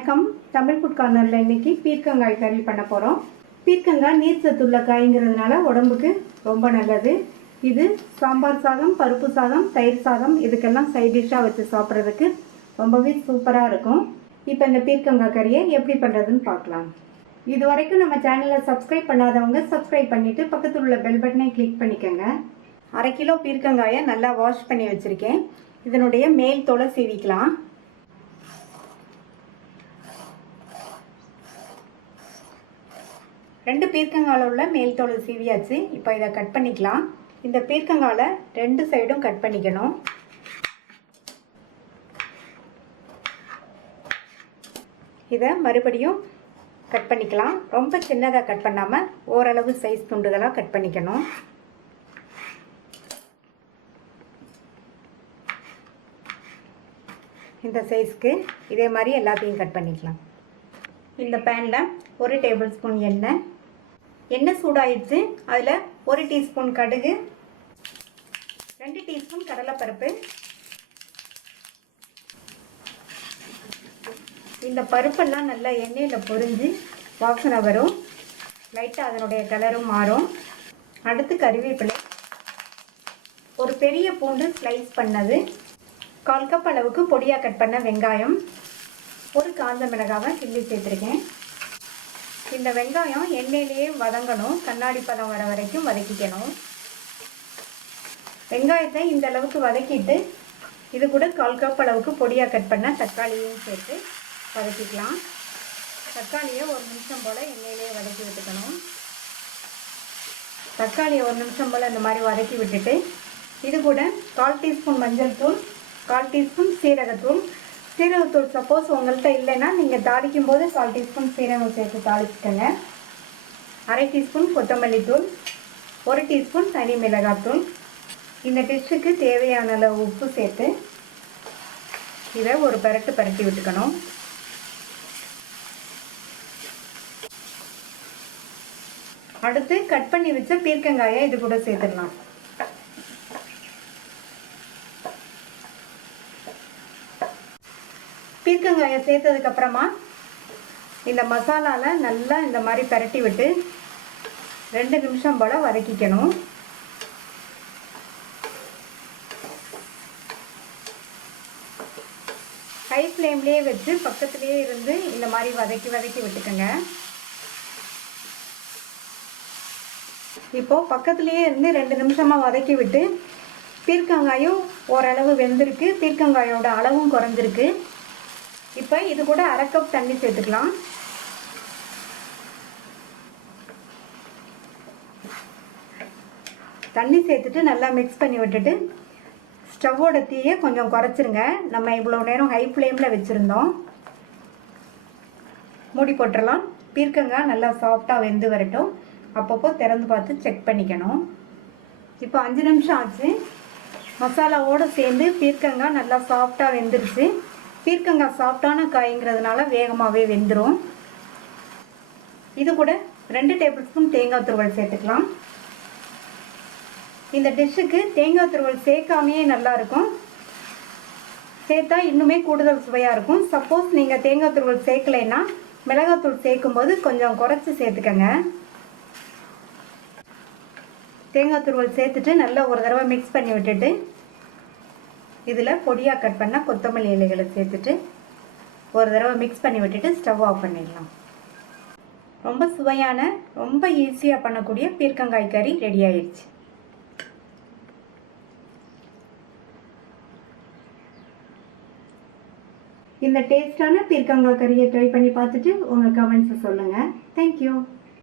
வணக்கம். தமிழ் ஃபுட் கார்னரில் இன்னைக்கு பீர்க்கங்காய் கறி பண்ண போகிறோம். பீர்க்கங்காய் நீர் சத்துள்ள காய்ங்கிறதுனால உடம்புக்கு ரொம்ப நல்லது. இது சாம்பார் சாதம், பருப்பு சாதம், தயிர் சாதம் இதுக்கெல்லாம் சைட் டிஷ்ஷாக வச்சு சாப்பிட்றதுக்கு ரொம்பவே சூப்பராக இருக்கும். இப்போ இந்த பீர்க்கங்காய் கறியை எப்படி பண்ணுறதுன்னு பார்க்கலாம். இது வரைக்கும் நம்ம சேனலை சப்ஸ்கிரைப் பண்ணாதவங்க சப்ஸ்கிரைப் பண்ணிவிட்டு பக்கத்தில் உள்ள பெல் பட்டனை கிளிக் பண்ணிக்கோங்க. 1/2 கிலோ பீர்க்கங்காயை நல்லா வாஷ் பண்ணி வச்சுருக்கேன். இதனுடைய மேல் தோலை சீவிக்கலாம். ரெண்டு பீர்க்கங்காயில் உள்ள மேல் தோல் சீவியாச்சு. இப்போ இதை கட் பண்ணிக்கலாம். இந்த பீர்க்கங்காயில் 2 சைடும் கட் பண்ணிக்கணும். இதை மறுபடியும் கட் பண்ணிக்கலாம். ரொம்ப சின்னதாக கட் பண்ணாமல் ஓரளவு சைஸ் துண்டுகளாக கட் பண்ணிக்கணும். இந்த சைஸ்க்கு இதே மாதிரி எல்லாத்தையும் கட் பண்ணிக்கலாம். இந்த பேனில் 1 டேபிள் ஸ்பூன் எண்ணெய் சூடாயிடுச்சு. அதில் 1 டீஸ்பூன் கடுகு, 2 டீஸ்பூன் கடலைப்பருப்பு. இந்த பருப்பெல்லாம் நல்லா எண்ணெயில் பொரிஞ்சு வாசனை வரும். லைட்டாக அதனுடைய கலரும் மாறும். அடுத்து கறிவேப்பிலை, ஒரு பெரிய பூண்டு ஸ்லைஸ் பண்ணது, 1/4 கப் அளவுக்கு பொடியாக கட் பண்ண வெங்காயம், ஒரு காஞ்ச மிளகாவை கிள்ளி சேர்த்துருக்கேன். இந்த வெங்காயம் எண்ணெயிலேயே வதங்கணும். கண்ணாடி பதம் வர வரைக்கும் வதக்கிக்கணும். வெங்காயத்தை இந்த அளவுக்கு வதக்கிட்டு இது கூட 1/4 கப் அளவுக்கு பொடியாக கட் பண்ண தக்காளியும் சேர்த்து வதக்கிக்கலாம். தக்காளியை 1 நிமிஷம் போல் எண்ணெயிலேயே வதக்கி விட்டுக்கணும். தக்காளியை 1 நிமிஷம் போல் இந்த மாதிரி வதக்கி விட்டுட்டு இது கூட 1/4 டீஸ்பூன் மஞ்சள் தூள், 1/4 டீஸ்பூன் சீரகத்தூள். சீரகத்தூள் சப்போஸ் உங்கள்கிட்ட இல்லைன்னா நீங்கள் தாளிக்கும் போது 1/4 டீஸ்பூன் சீரகம் சேர்த்து தாளிச்சுக்கோங்க. 1/2 டீஸ்பூன் கொத்தமல்லி தூள், 1 டீஸ்பூன் தனி மிளகாத்தூள். இந்த டிஷ்ஷுக்கு தேவையான அளவு உப்பு சேர்த்து இதை ஒரு பரட்டி விட்டுக்கணும். அடுத்து கட் பண்ணி வச்ச பீர்க்கங்காயை இது கூட சேர்த்துடலாம். பீர்க்கங்காயை சேர்த்ததுக்கப்புறமா இந்த மசாலாவில் நல்லா இந்த மாதிரி பரட்டி விட்டு 2 நிமிஷம் போல் வதக்கிக்கணும். ஹை ஃப்ளேம்லேயே வச்சு பக்கத்துலேயே இருந்து இந்த மாதிரி வதக்கி விட்டுக்கோங்க. இப்போது பக்கத்துலேயே இருந்து 2 நிமிஷமாக வதக்கி விட்டு பீர்க்கங்காயும் ஓரளவு வெந்திருக்கு. பீர்க்கங்காயோட அளவும் குறைஞ்சிருக்கு. இப்போ இது கூட 1/2 கப் தண்ணி சேர்த்துக்கலாம். தண்ணி சேர்த்துட்டு நல்லா மிக்ஸ் பண்ணி விட்டுட்டு ஸ்டவ்வோட தீயை கொஞ்சம் குறைச்சிருங்க. நம்ம இவ்வளோ நேரம் ஹை ஃப்ளேமில் வச்சுருந்தோம். மூடி போட்டுடலாம். பீர்க்கங்காய் நல்லா சாஃப்டாக வெந்து வரட்டும். அப்பப்போ திறந்து பார்த்து செக் பண்ணிக்கணும். இப்போ 5 நிமிஷம் ஆச்சு. மசாலாவோடு சேர்ந்து பீர்க்கங்காய் நல்லா சாஃப்டாக வெந்துருச்சு. பீர்க்கங்காய் சாஃப்டான காய்ங்கிறதுனால வேகமாகவே வெந்துடும். இது கூட 2 டேபிள் ஸ்பூன் தேங்காய் துருவல் சேர்த்துக்கலாம். இந்த டிஷ்ஷுக்கு தேங்காய் துருவல் சேர்க்காமையே நல்லாயிருக்கும். சேர்த்தா இன்னுமே கூடுதல் சுவையாக இருக்கும். சப்போஸ் நீங்கள் தேங்காய் துருவல் சேர்க்கலைன்னா மிளகாத்தூள் சேர்க்கும்போது கொஞ்சம் குறைச்சி சேர்த்துக்கங்க. தேங்காய் துருவல் சேர்த்துட்டு நல்லா ஒரு தடவை மிக்ஸ் பண்ணி விட்டுட்டு இதில் பொடியாக கட் பண்ண கொத்தமல்லி இலைகளை சேர்த்துட்டு ஒரு தடவை மிக்ஸ் பண்ணி விட்டுட்டு ஸ்டவ் ஆஃப் பண்ணிடலாம். ரொம்ப சுவையான, ரொம்ப ஈஸியாக பண்ணக்கூடிய பீர்க்கங்காய் கறி ரெடி ஆயிடுச்சு. இந்த டேஸ்டான பீர்க்கங்காய் கறியை ட்ரை பண்ணி பார்த்துட்டு உங்கள் கமெண்ட்ஸை சொல்லுங்கள். தேங்க்யூ.